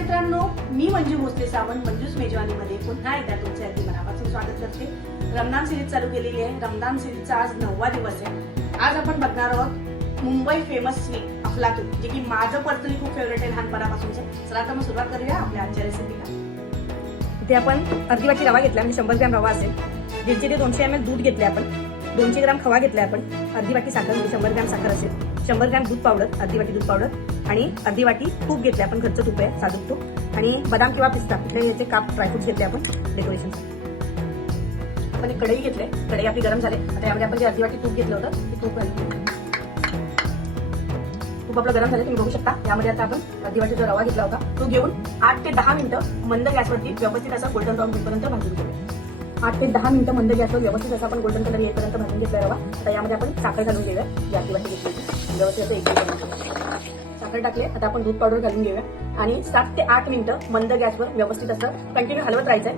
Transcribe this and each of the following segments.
मित्रांनो, मी मंजू भोसले सावंत मंजूस मेजवानीमध्ये पुन्हा एकदा तुमचे अगदी मनापासून स्वागत करते। रमजान सिरीज चालू केलेली आहे। रमजान सिरीजचा आज 9वा दिवस आहे। आज आपण बघणार आहोत मुंबई फेमस स्वीट अफलातून, जे की माझं पर्सनली खूप फेवरेट आहे लहानपणापासूनचं। चला आता मग सुरुवात करूया आपल्या आजच्या रेसिपीला। इथे आपण अर्धी वाटी रवा घेतला, म्हणजे 100 ग्रॅम रवा असेल। ज्याचे ते 200 ml दूध घेतले आपण, 200 ग्रॅम खवा घेतलाय आपण, अर्धी वाटी साखर, 100 ग्रॅम साखर असेल, 100 ग्रॅम दूध पावडर, अर्धी वाटी दूध पावडर आणि अर्धी वाटी तूप घेतले आपण, घरचं तूप आहे, साधूक तूप, आणि बदाम किंवा पिस्ता कुठले याचे काप ड्रायफ्रुट्स घेतले आपण डेकोरेशनसाठी। आपण एक कढई घेतले, कढई आपली गरम झाले। आता यामध्ये आपण जे अर्धी वाटी तूप घेतलं होतं ते तूप घालून, तूप आपलं गरम झालं तुम्ही बघू शकता। यामध्ये आता आपण अर्धी वाटी जो रवा घेतला होता तो घेऊन 8 ते 10 मिनिटं मंद गॅसवरती व्यवस्थित असा गोल्डन ब्राऊन होईपर्यंत भाजून घेऊया। 8 ते 10 मिनिटं मंद गॅसवर व्यवस्थित असा आपण गोल्डन कलर येईपर्यंत भाजून घेतला रवा। आता यामध्ये आपण साखर घालून घेऊया, ही अर्धी वाटी घेतली व्यवस्थित असं साखर टाकले। आता आपण दूध पावडर घालून घेऊया आणि 7 ते 8 मिनिटं मंद गॅसवर व्यवस्थित असं कंटिन्यू हलवत राहायचंय।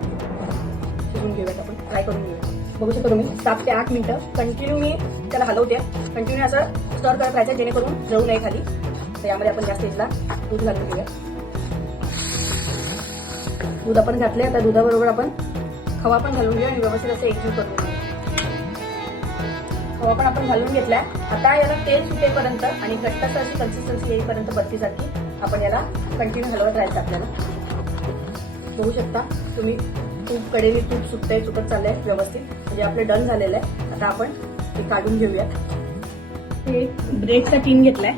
शिजून घेऊयात आपण, फ्राय करून घेऊया। बघू शकता तुम्ही 7 ते 8 मिनिटं कंटिन्यू मी त्याला हलवते, कंटिन्यू असं स्टर करत राहायचं जेणेकरून जळू नये खाली। तर यामध्ये आपण या स्टेजला दूध घालून घेऊया। दूध आपण घातले, आता दुधाबरोबर आपण खवा पण घालून घेऊया आणि व्यवस्थित असं एकजीव करून घेऊया। खवा पण आपण घालून घेतलाय। आता याला तेल सुटेपर्यंत आणि घट्टसर अशी कन्सिस्टन्सी येईपर्यंत बर्फीसारखी आपण याला कंटिन्यू हलवत राहायचं आपल्याला। बघू शकता तुम्ही तूप कडेने तूप सुटत चाललंय व्यवस्थित, म्हणजे आपलं डन झालेलं आहे। आता आपण ते काढून घेऊया। एक ब्रेडचा टीन घेतलाय,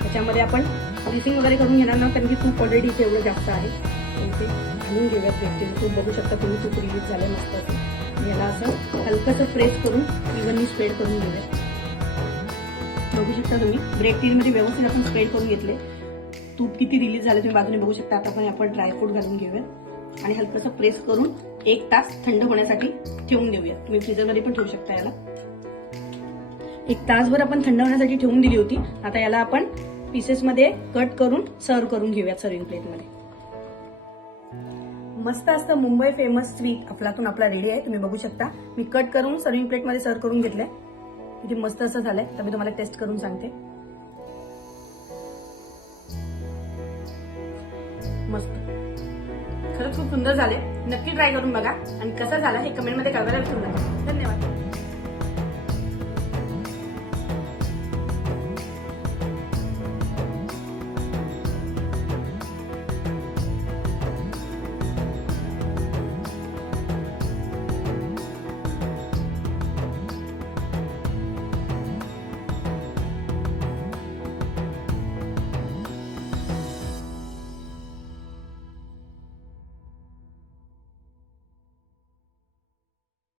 त्याच्यामध्ये आपण ग्रीसिंग वगैरे करून घेणार ना, कारण की तूप ऑलरेडी इथे एवढं जास्त आहे। ते घालून घेऊया ब्रेड। तूप बघू शकता तुम्ही, तूप रिलीज झालंय मस्त असं। याला असं हलकंसं प्रेस करून इव्हनली स्प्रेड करून घेऊया। बघू शकता तुम्ही ब्रेड टीन मध्ये व्यवस्थित आपण स्प्रेड करून घेतले। तूप किती रिलीज झालं तुम्ही बाजूने बघू शकता। आता आपण ड्रायफ्रूट घालून घेऊया आणि हलकंसं प्रेस करून 1 तास थंड होण्यासाठी ठेवून देऊया। तुम्ही फ्रीजरमध्ये पण ठेवू शकता याला। 1 तासभर आपण थंड होण्यासाठी ठेवून दिली होती। आता याला आपण पीसेसमध्ये कट करून सर्व करून घेऊया सर्विंग प्लेटमध्ये। मस्त असतं मुंबई फेमस स्वीट अफलातून आपला रेडी आहे, तुम्ही बघू शकता। मी कट करून सर्विंग प्लेटमध्ये सर्व करून घेतलंय। किती मस्त असं झालंय, तर मी तुम्हाला टेस्ट करून सांगते। मस्त, खरंच खूप सुंदर झाले। नक्की ट्राय करून बघा आणि कसं झालं हे कमेंटमध्ये कळवायला विसरू नका। धन्यवाद।